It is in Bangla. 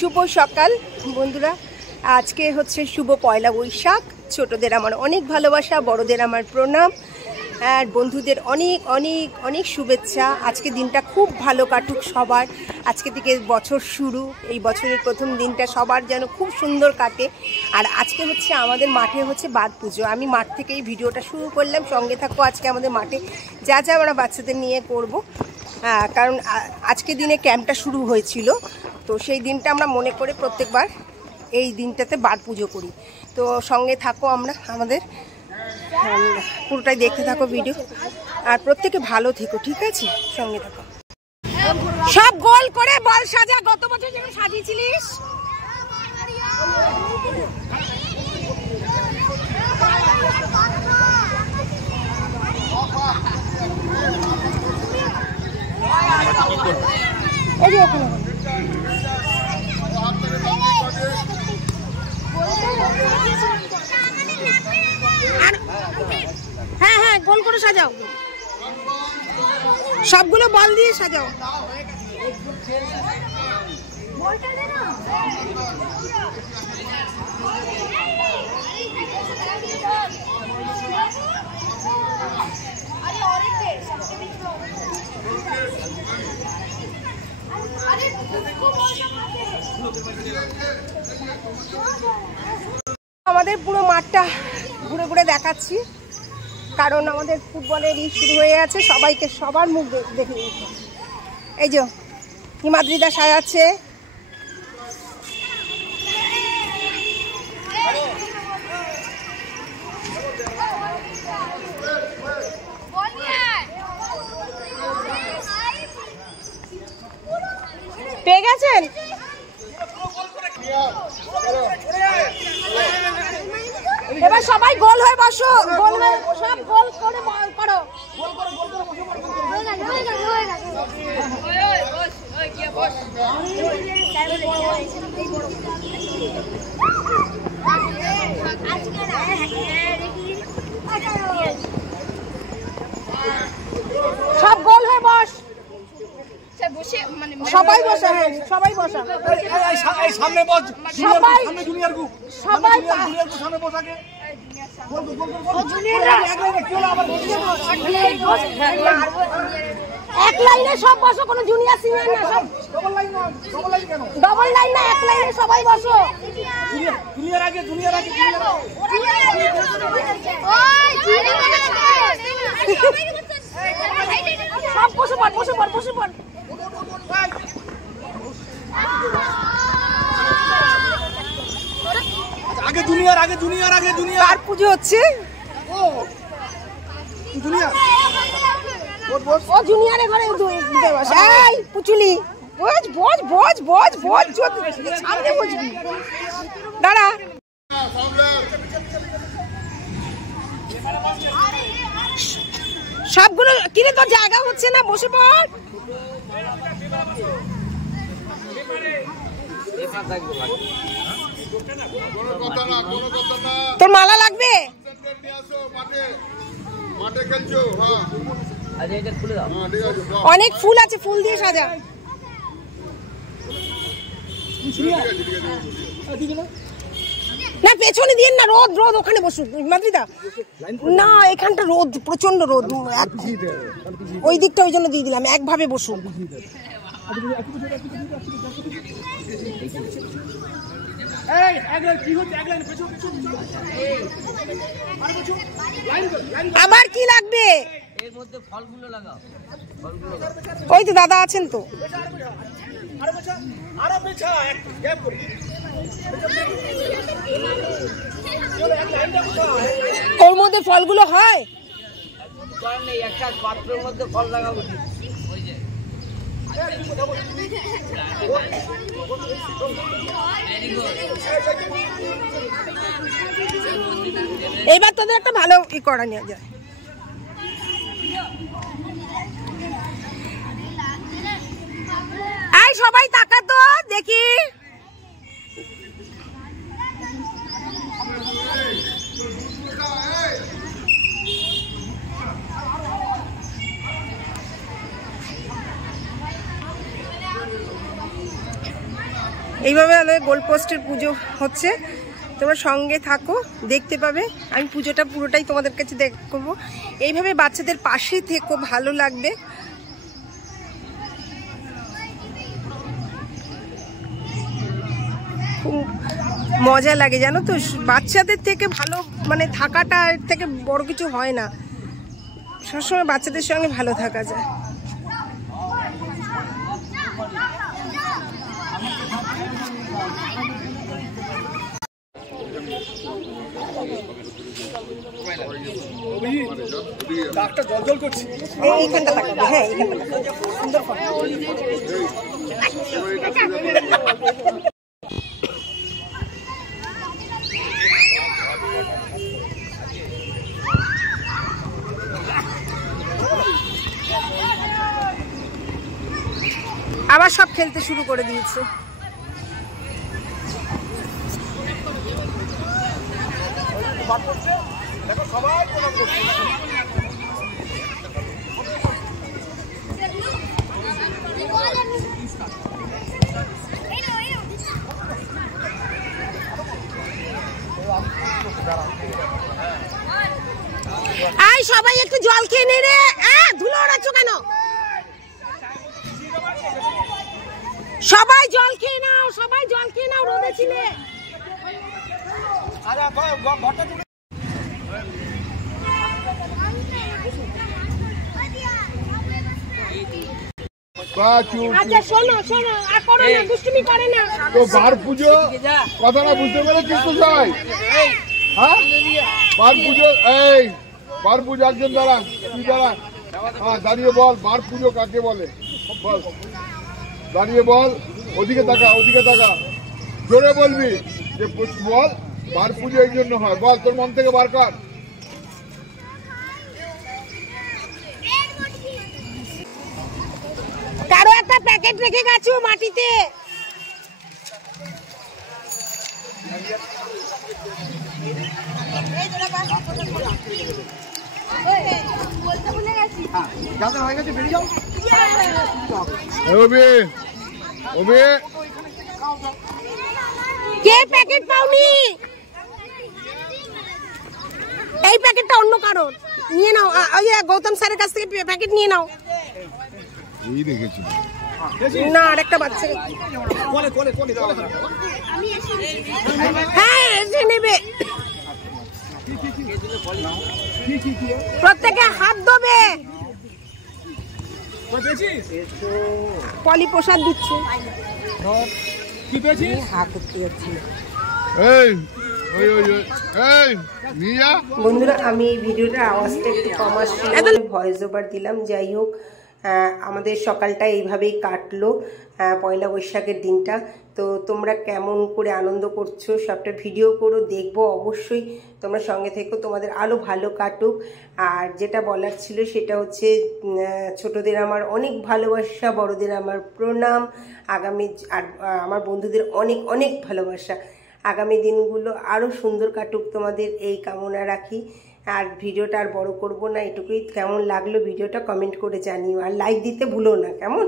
শুভ সকাল বন্ধুরা। আজকে হচ্ছে শুভ পয়লা বৈশাখ। ছোটদের আমার অনেক ভালোবাসা, বড়দের আমার প্রণাম, আর বন্ধুদের অনেক অনেক অনেক শুভেচ্ছা। আজকে দিনটা খুব ভালো কাটুক সবার। আজকে থেকে বছর শুরু, এই বছরের প্রথম দিনটা সবার যেন খুব সুন্দর কাটে। আর আজকে হচ্ছে আমাদের মাঠে হচ্ছে বাদ পুজো। আমি মাঠ থেকে এই ভিডিওটা শুরু করলাম, সঙ্গে থাকবো। আজকে আমাদের মাঠে যা যা আমরা বাচ্চাদের নিয়ে করব, কারণ আজকে দিনে ক্যাম্পটা শুরু হয়েছিল, তো সেই দিনটা আমরা মনে করে প্রত্যেকবার এই দিনটাতে বাদ পুজো করি। তো সঙ্গে থাকো, আমরা আমাদের পুরোটাই দেখতে থাকো ভিডিও, আর প্রত্যেকে ভালো থেকো, ঠিক আছে? সঙ্গে থাকো। সব গোল করে বল সাজা, গত বছর যেমন সাজিয়েছিলিস। এই যে ওখানে হ্যাঁ হ্যাঁ গোল করে সাজাও, সবগুলো বল দিয়ে সাজাও। আমাদের পুরো মাঠটা ঘুরে ঘুরে দেখাচ্ছি, কারণ আমাদের ফুটবলের শুরু হয়ে আছে। সবাইকে সবার মুখ দেখে নিচ্ছে। এই যে হিমাদ্রিদা সাজাচ্ছে, পেয়ে গেছেন। এবার সবাই গোল হয়ে বসো, গোল হয়ে সব গোল করে করো। সব গোল হয়ে বস, সবাই বসে, হ্যাঁ সবাই বসা, সামনে বস, সবাই সামনে জুনিয়র গ্রুপ, সবাই জুনিয়র গ্রুপ সামনে বস আগে। এক লাইনে সব বসো, কোনো জুনিয়র সিনিয়র না, সব ডবল লাইন না, এক লাইনে সবাই বসো। জুনিয়র আগে, জুনিয়র আগে, সব বসে পড়, বসে পড়, বসে পড়। আগে জুনিয়র, আগে জুনিয়র, আগে জুনিয়র। আর পুজো হচ্ছে, জুনিয়র ও জুনিয়রের ঘরে বস। এই পুচুলি বস বস বস বস বস, সামনে বসবি, দাঁড়া। সবগুলো কিরে, তোর জায়গা হচ্ছে না, বসে পড়। তোর মালা লাগবে, অনেক ফুল আছে, ফুল দিয়ে সাজা। না পেছনে দিয়ে না, রোদ রোদ, ওখানে বসুক মাদ্রিদা। না এখানটা রোদ, প্রচন্ড রোদ, ওই দিকটা ওই জন্য দিয়ে দিলাম, একভাবে বসুক। আবার কি লাগবে? এর মধ্যে ফলগুলো লাগাও, ওই তো দাদা আছেন তো। ওর মধ্যে ফলগুলো হয়, একটা পাত্রের মধ্যে ফল লাগাবো। এবার তোদের একটা ভালো করা নিয়ে যায়। এই সবাই তাকা তো দেখি। এইভাবে আমাদের গোলপোস্টের পুজো হচ্ছে, তোমরা সঙ্গে থাকো, দেখতে পাবে। আমি পুজোটা পুরোটাই তোমাদের কাছে করবো। এইভাবে বাচ্চাদের পাশে থেকো, ভালো লাগবে। খুব মজা লাগে জানো তো, বাচ্চাদের থেকে ভালো মানে থাকাটা এর থেকে বড় কিছু হয় না। সবসময় বাচ্চাদের সঙ্গে ভালো থাকা যায়। ডাকটা জল জল করছি। এইখানটা থাকবে, হ্যাঁ এইখানটা থাকবে, সুন্দর ফটো। আবার সব খেলতে শুরু করে দিয়েছে। দেখো সবাই প্রণাম করছে। আয় সবাই একটু জল খেয়ে নে রে। ধুলো ওড়াচ্ছ কেন? সবাই জল খেয়ে নাও, সবাই জল খেয়ে নাও, রোদে ছিলে। আচ্ছা শোনো শোনো, আর করো না, দুষ্টুমি করে না। তো বার পুজো কথাটা বুঝতে পেরেছিস তো সবাই? হ্যাঁ, বার পুজো, এই বার পুজো একজন দাঁড়ান, তুই দাঁড়ান। হ্যাঁ, দাঁড়িয়ে বল বার পুজো কাকে বলে, বল দাঁড়িয়ে বল। ওদিকে তাকা, ওদিকে তাকা, জোরে বলবি যে বল বার পুজো এই জন্য হয়, বল তোর মন থেকে বার কর। কারো একটা প্যাকেট রেখে গেছো মাটিতে। কে প্যাকেট পাওনি? এই প্যাকেটটা অন্য কারোর, নিয়ে নাও। ওই গৌতম স্যারের কাছ থেকে প্যাকেট নিয়ে নাও। এই দেখেছি না, আরেকটা বাচ্চা। হ্যাঁ এসে নেবে, প্রত্যেকে হাত ধোবে। পলি প্রসাদ দিচ্ছে। হাত ধরতে যাচ্ছি। বন্ধুরা, আমি এই ভিডিওটার আওয়াজটা একটু কম আসছে, ভয়েস ওভার দিলাম। যাই হোক, আমাদের সকালটা এইভাবেই কাটলো, পয়লা বৈশাখের দিনটা। তো তোমরা কেমন করে আনন্দ করছো সবটা ভিডিও করো, দেখবো অবশ্যই। তোমরা সঙ্গে থেকো, তোমাদের আরও ভালো কাটুক। আর যেটা বলার ছিল সেটা হচ্ছে, ছোটদের আমার অনেক ভালোবাসা, বড়দের আমার প্রণাম। আগামী আর আমার বন্ধুদের অনেক অনেক ভালোবাসা। আগামী দিনগুলো আরও সুন্দর কাটুক তোমাদের, এই কামনা রাখি। আর ভিডিওটা আর বড় করব না, এটুকুই। কেমন লাগলো ভিডিওটা কমেন্ট করে জানিও, আর লাইক দিতে ভুলো না, কেমন?